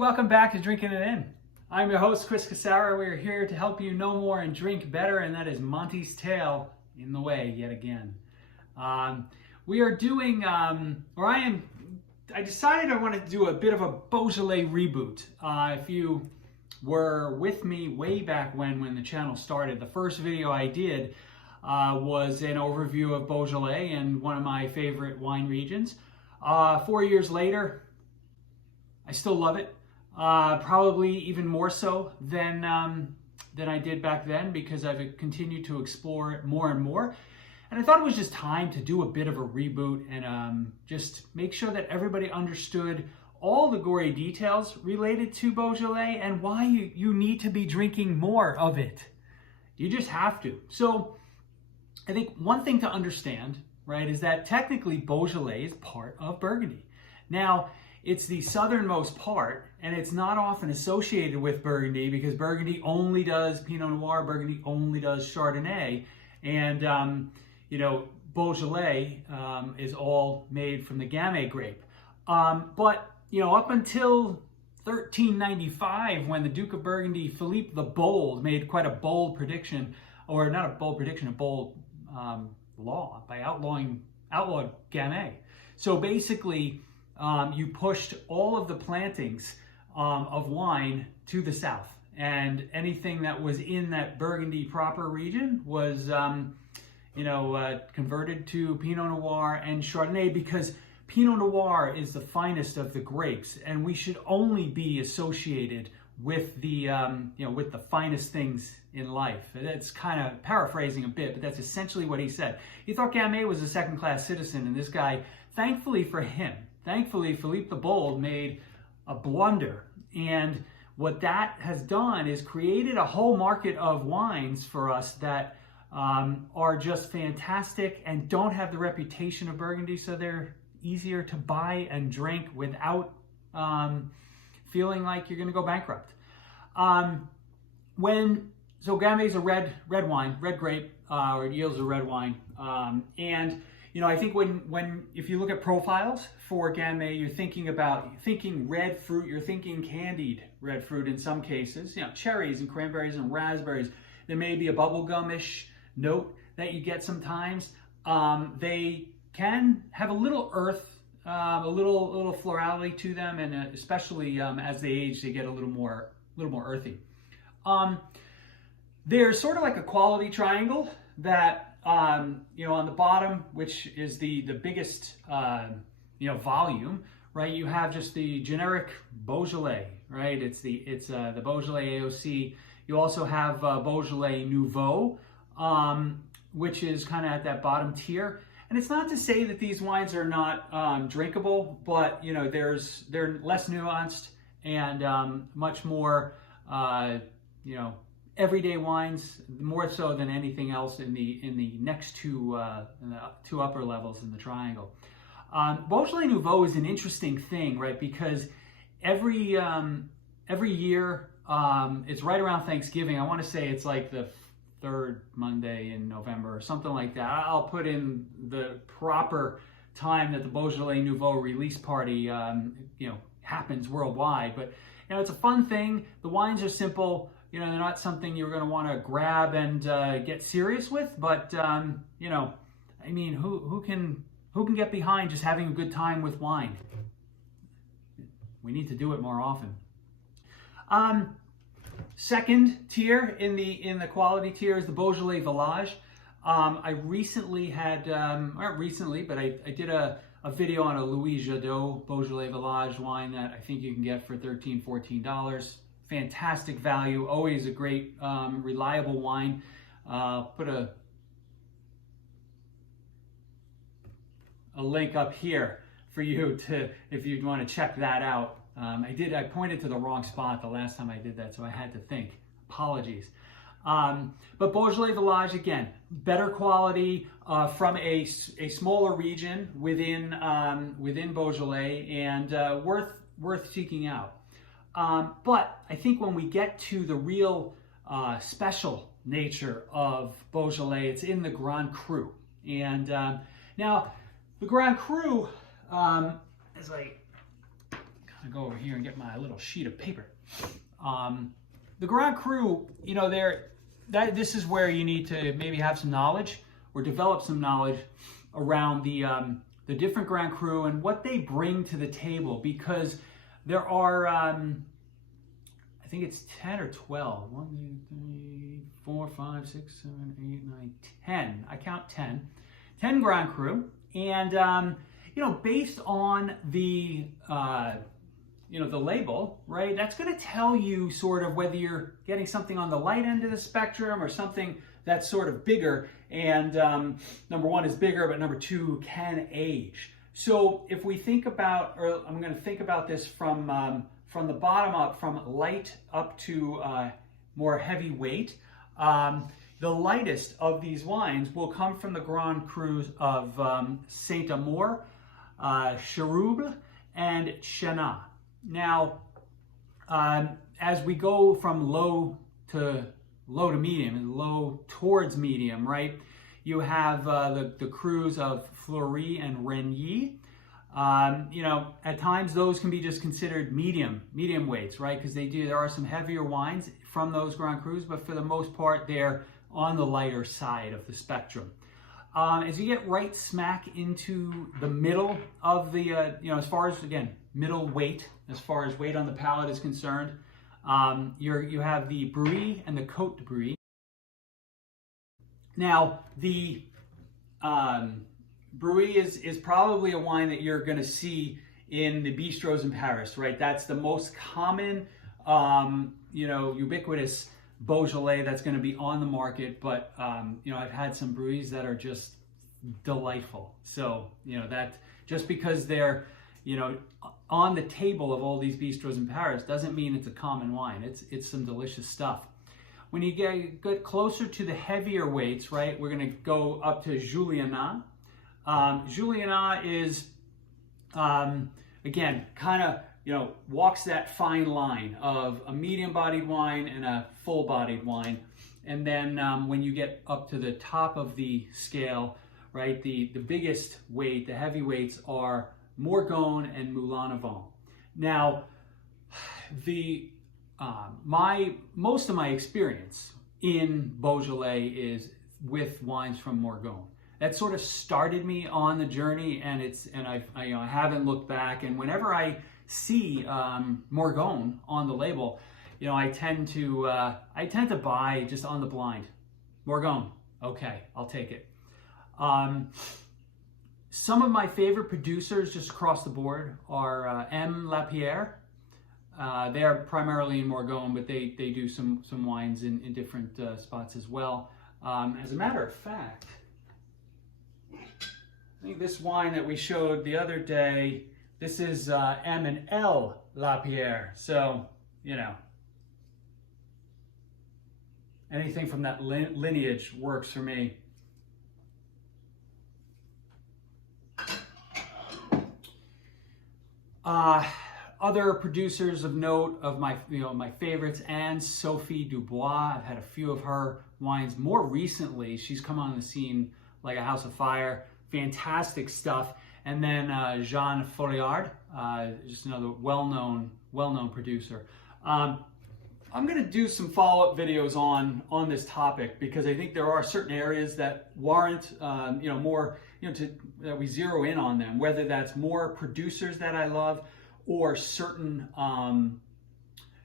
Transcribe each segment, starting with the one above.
welcome back to Drinking It In. I'm your host, Chris Casara. We're here to help you know more and drink better, and that is Monty's tail in the way yet again. We are doing, I decided I wanted to do a bit of a Beaujolais reboot. If you were with me way back when the channel started, the first video I did was an overview of Beaujolais and one of my favorite wine regions. 4 years later, I still love it. Probably even more so than I did back then, because I've continued to explore it more and more. And I thought it was just time to do a bit of a reboot and just make sure that everybody understood all the gory details related to Beaujolais and why you need to be drinking more of it. You just have to. So I think one thing to understand, right, is that technically Beaujolais is part of Burgundy. Now, it's the southernmost part, and it's not often associated with Burgundy because Burgundy only does Pinot Noir, Burgundy only does Chardonnay, and Beaujolais is all made from the Gamay grape. But up until 1395, when the Duke of Burgundy, Philippe the Bold, made quite a bold prediction, or not a bold prediction, a bold law by outlawed Gamay. So basically, you pushed all of the plantings of wine to the south, and anything that was in that Burgundy proper region was, converted to Pinot Noir and Chardonnay, because Pinot Noir is the finest of the grapes, and we should only be associated with the, with the finest things in life. That's kind of paraphrasing a bit, but that's essentially what he said. He thought Gamay was a second-class citizen, and this guy, thankfully for him, Philippe the Bold made a blunder, and what that has done is created a whole market of wines for us that are just fantastic and don't have the reputation of Burgundy, so they're easier to buy and drink without feeling like you're going to go bankrupt. So Gamay is a red wine, red grape, or it yields a red wine, and I think if you look at profiles for Gamay, you're thinking red fruit, you're thinking candied red fruit in some cases, cherries and cranberries and raspberries. There may be a bubblegumish note that you get sometimes. They can have a little earth, a little florality to them, and especially as they age, they get a little more earthy. They're sort of like a quality triangle that on the bottom, which is the biggest volume, right? You have just the generic Beaujolais, right? It's the Beaujolais AOC. You also have Beaujolais Nouveau, which is kind of at that bottom tier. And it's not to say that these wines are not drinkable, but they're less nuanced and much more everyday wines, more so than anything else in the next two upper levels in the triangle. Beaujolais Nouveau is an interesting thing, right? Because every year, it's right around Thanksgiving. I want to say it's like the third Monday in November or something like that. I'll put in the proper time that the Beaujolais Nouveau release party happens worldwide. But it's a fun thing. The wines are simple. They're not something you're going to want to grab and get serious with, but who can get behind just having a good time with wine? We need to do it more often. Second tier in the quality tier is the Beaujolais Village. I recently had, not recently, but I did a video on a Louis Jadot Beaujolais Village wine that I think you can get for $13, $14. Fantastic value, always a great, reliable wine. Put a link up here for you if you want to check that out. I pointed to the wrong spot the last time I did that, so I had to think. Apologies. But Beaujolais Village, again, better quality from a smaller region within Beaujolais, and worth seeking out. But I think when we get to the real special nature of Beaujolais, it's in the Grand Cru. And now the Grand Cru, as I I'll go over here and get my little sheet of paper. The Grand Cru, you know, this is where you need to maybe have some knowledge or develop some knowledge around the different Grand Cru and what they bring to the table, because there are, I think it's 10 or 12. 1, 2, 3, 4, 5, 6, 7, 8, 9, 10. I count 10. 10 Grand Cru. And, you know, based on the, you know, the label, right, that's going to tell you sort of whether you're getting something on the light end of the spectrum or something that's sort of bigger. And number one is bigger, but number two can age. So if we think about, or I'm going to think about this from the bottom up, from light up to more heavyweight. The lightest of these wines will come from the Grand Crus of Saint-Amour, Cherouble, and Chenin. Now, as we go from low to medium and low towards medium, right? You have the crus of Fleury and Régny. You know, at times those can be just considered medium weights, right? Because there are some heavier wines from those Grand Crus, but for the most part, they're on the lighter side of the spectrum. As you get right smack into the middle of the, you know, as far as, again, middle weight, as far as weight on the palate is concerned, you have the Brie and the Côte de Brie. Now, the Brie is probably a wine that you're going to see in the bistros in Paris, right? That's the most common, you know, ubiquitous Beaujolais that's going to be on the market. But, you know, I've had some Bries that are just delightful. So, you know, that just because they're, you know, on the table of all these bistros in Paris doesn't mean it's a common wine. It's some delicious stuff. When you get closer to the heavier weights, right, we're going to go up to Juliana. Juliana is, again, kind of, you know, walks that fine line of a medium-bodied wine and a full-bodied wine. And then when you get up to the top of the scale, right, the biggest weight, the heavy weights are Morgon and Moulin Avant. Now, most of my experience in Beaujolais is with wines from Morgon. That sort of started me on the journey, and I you know, I haven't looked back. And whenever I see Morgon on the label, you know, I tend to buy just on the blind. Morgon, okay, I'll take it. Some of my favorite producers just across the board are M. Lapierre. They are primarily in Morgon, but they do some wines in different spots as well. As a matter of fact, I think this wine that we showed the other day, this is M and L Lapierre. So, you know, anything from that lineage works for me. Other producers of note of my favorites, Anne-Sophie Dubois. I've had a few of her wines more recently. She's come on the scene like a house of fire. Fantastic stuff. And then Jean Folliard, just another well-known producer. I'm going to do some follow-up videos on this topic, because I think there are certain areas that warrant you know, more, you know, that we zero in on them, whether that's more producers that I love or certain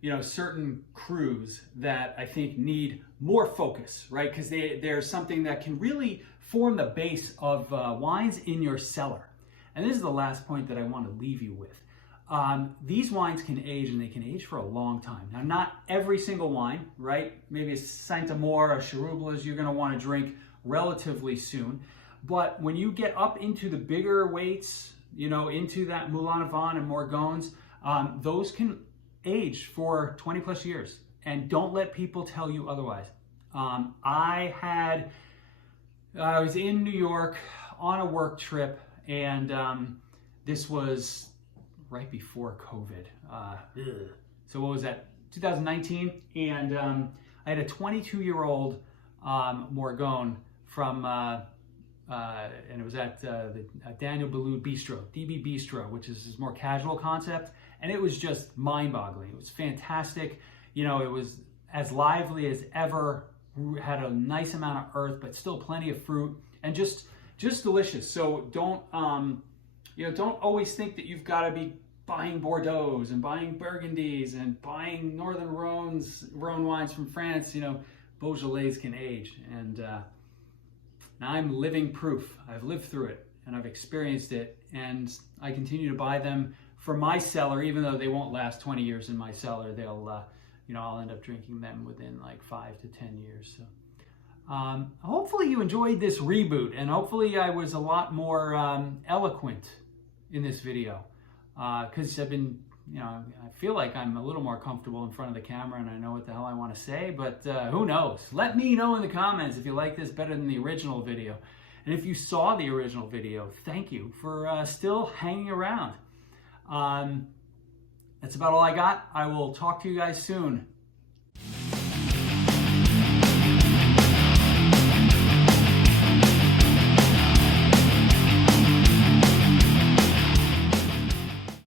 you know, certain crus that I think need more focus, right? Because they're something that can really form the base of wines in your cellar. And this is the last point that I want to leave you with. These wines can age, and they can age for a long time. Now, not every single wine, right? Maybe a Saint-Amour or Cherouble you're going to want to drink relatively soon. But when you get up into the bigger weights, you know, into that Moulin Avant and Morgons, those can age for 20 plus years. And don't let people tell you otherwise. I was in New York on a work trip, and this was right before COVID. So what was that? 2019, and I had a 22-year-old Morgon from and it was at the Daniel Boulud Bistro, DB Bistro, which is his more casual concept, and it was just mind-boggling. It was fantastic. You know, it was as lively as ever, had a nice amount of earth, but still plenty of fruit, and just delicious. So don't don't always think that you've got to be buying Bordeaux's and buying Burgundies and buying Northern Rhone wines from France. You know, Beaujolais can age, and now I'm living proof. I've lived through it and I've experienced it, and I continue to buy them for my cellar, even though they won't last 20 years in my cellar. They'll, I'll end up drinking them within like 5 to 10 years. So hopefully you enjoyed this reboot, and hopefully I was a lot more eloquent in this video, because I've been, I feel like I'm a little more comfortable in front of the camera and I know what the hell I want to say, but who knows? Let me know in the comments if you like this better than the original video. And if you saw the original video, thank you for still hanging around. That's about all I got. I will talk to you guys soon.